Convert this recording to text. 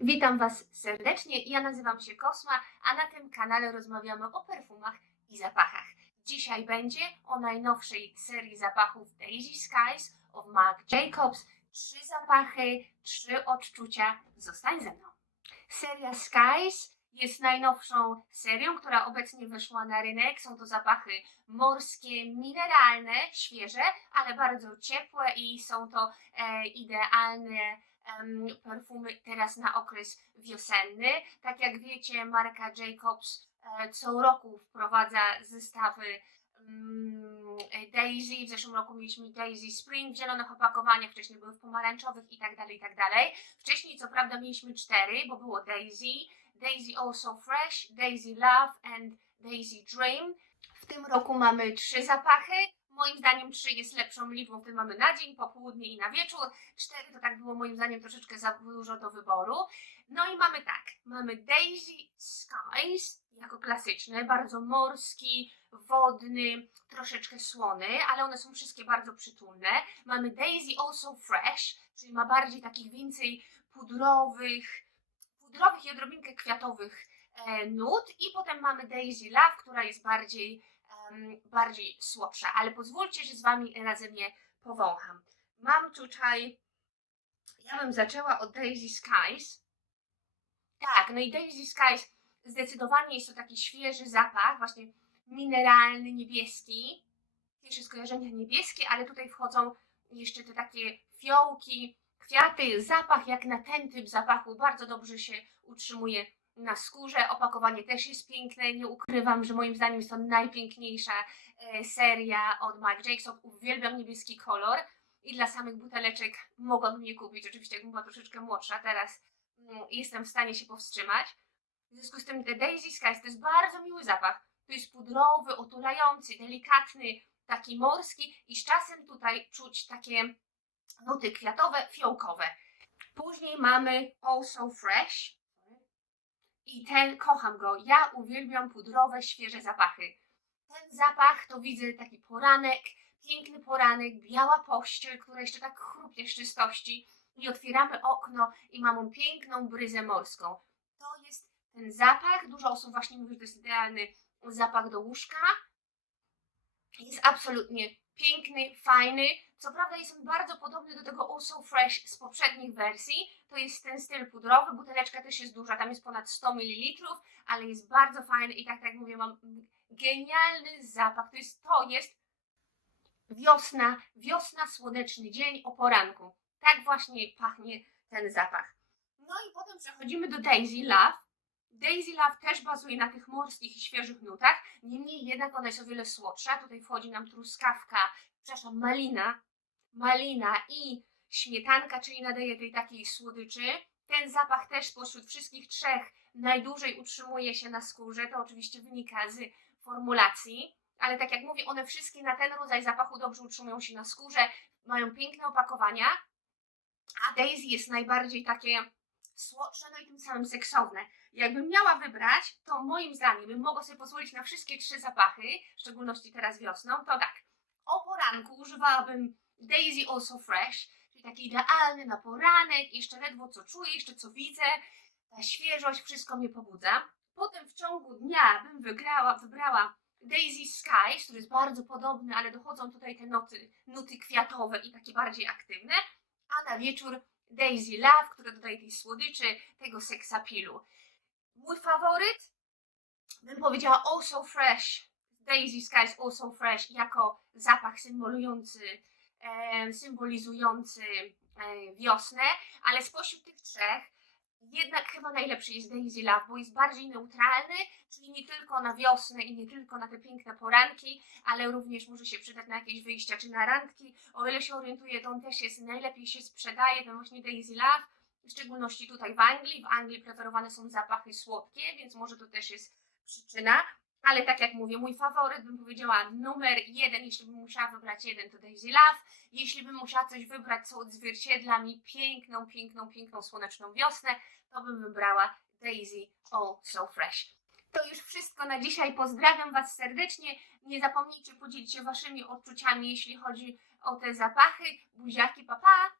Witam Was serdecznie. Ja nazywam się Kosma, a na tym kanale rozmawiamy o perfumach i zapachach. Dzisiaj będzie o najnowszej serii zapachów Daisy Skies of Marc Jacobs. Trzy zapachy, trzy odczucia. Zostań ze mną. Seria Skies jest najnowszą serią, która obecnie weszła na rynek. Są to zapachy morskie, mineralne, świeże, ale bardzo ciepłe i są to e, idealne perfumy teraz na okres wiosenny. Tak jak wiecie, marka Jacobs e, co roku wprowadza zestawy mm, Daisy. W zeszłym roku mieliśmy Daisy Spring w zielonych opakowaniach, wcześniej były w pomarańczowych i tak tak. Wcześniej co prawda mieliśmy cztery, bo było Daisy, Daisy Also Fresh, Daisy Love and Daisy Dream. W tym roku mamy trzy zapachy. Moim zdaniem trzy jest lepszą liczbą, wtedy mamy na dzień, popołudnie i na wieczór. Cztery to tak było moim zdaniem troszeczkę za dużo do wyboru. No i mamy tak, mamy Daisy Skies jako klasyczny, bardzo morski, wodny, troszeczkę słony, ale one są wszystkie bardzo przytulne. Mamy Daisy Also Fresh, czyli ma bardziej takich więcej pudrowych, pudrowych i odrobinkę kwiatowych e, nut. I potem mamy Daisy Love, która jest bardziej, bardziej słodsza, ale pozwólcie, że z Wami razem je powącham. Mam tutaj, ja bym zaczęła od Daisy Skies. Tak, no i Daisy Skies zdecydowanie jest to taki świeży zapach, właśnie mineralny, niebieski. Pierwsze skojarzenia niebieskie, ale tutaj wchodzą jeszcze te takie fiołki, kwiaty, zapach jak na ten typ zapachu bardzo dobrze się utrzymuje na skórze. Opakowanie też jest piękne, nie ukrywam, że moim zdaniem jest to najpiękniejsza e, seria od Marc Jacobs. Uwielbiam niebieski kolor i dla samych buteleczek mogłabym je kupić. Oczywiście jakbym była troszeczkę młodsza, teraz mm, jestem w stanie się powstrzymać. W związku z tym The Daisy Skies to jest bardzo miły zapach. To jest pudrowy, otulający, delikatny, taki morski i z czasem tutaj czuć takie nuty kwiatowe, fiołkowe. Później mamy Also Fresh i ten, kocham go, ja uwielbiam pudrowe, świeże zapachy. Ten zapach to widzę taki poranek, piękny poranek, biała pościel, która jeszcze tak chrupie z czystości i otwieramy okno i mamy piękną bryzę morską. To jest ten zapach, dużo osób właśnie mówi, że to jest idealny zapach do łóżka. Jest absolutnie piękny, fajny. Co prawda jest on bardzo podobny do tego Also Fresh z poprzednich wersji. To jest ten styl pudrowy. Buteleczka też jest duża, tam jest ponad 100 ml, ale jest bardzo fajny i tak jak mówię, mam genialny zapach. To jest, to jest wiosna, wiosna, słoneczny dzień o poranku. Tak właśnie pachnie ten zapach. No i potem przechodzimy do Daisy Love. Daisy Love też bazuje na tych morskich i świeżych nutach, niemniej jednak ona jest o wiele słodsza. Tutaj wchodzi nam truskawka, przepraszam, malina, malina i śmietanka, czyli nadaje tej takiej słodyczy. Ten zapach też spośród wszystkich trzech najdłużej utrzymuje się na skórze. To oczywiście wynika z formulacji, ale tak jak mówię, one wszystkie na ten rodzaj zapachu dobrze utrzymują się na skórze, mają piękne opakowania, a Daisy jest najbardziej takie słodsze, no i tym samym seksowne. Jakbym miała wybrać, to moim zdaniem bym mogła sobie pozwolić na wszystkie trzy zapachy, w szczególności teraz wiosną, to tak. O poranku używałabym Daisy Also Fresh, czyli taki idealny na poranek, jeszcze ledwo co czuję, jeszcze co widzę, ta świeżość, wszystko mnie pobudza. Potem w ciągu dnia bym wygrała, wybrała Daisy Skies, który jest bardzo podobny, ale dochodzą tutaj te noty, nuty kwiatowe i takie bardziej aktywne, a na wieczór Daisy Love, która dodaje tej słodyczy, tego seksapilu. Mój faworyt, bym powiedziała Also Fresh, Daisy Skies Also Fresh, jako zapach symbolujący, e, symbolizujący e, wiosnę, ale spośród tych trzech jednak chyba najlepszy jest Daisy Love, bo jest bardziej neutralny, czyli nie tylko na wiosnę i nie tylko na te piękne poranki, ale również może się przydać na jakieś wyjścia czy na randki. O ile się orientuję, to on też jest, najlepiej się sprzedaje, ten właśnie Daisy Love, w szczególności tutaj w Anglii. W Anglii preferowane są zapachy słodkie, więc może to też jest przyczyna. Ale tak jak mówię, mój faworyt bym powiedziała numer jeden, jeśli bym musiała wybrać jeden, to Daisy Love. Jeśli bym musiała coś wybrać, co odzwierciedla mi piękną, piękną, piękną słoneczną wiosnę, to bym wybrała Daisy Oh So Fresh. To już wszystko na dzisiaj. Pozdrawiam Was serdecznie. Nie zapomnijcie podzielić się Waszymi odczuciami, jeśli chodzi o te zapachy. Buziaki, papa! Pa.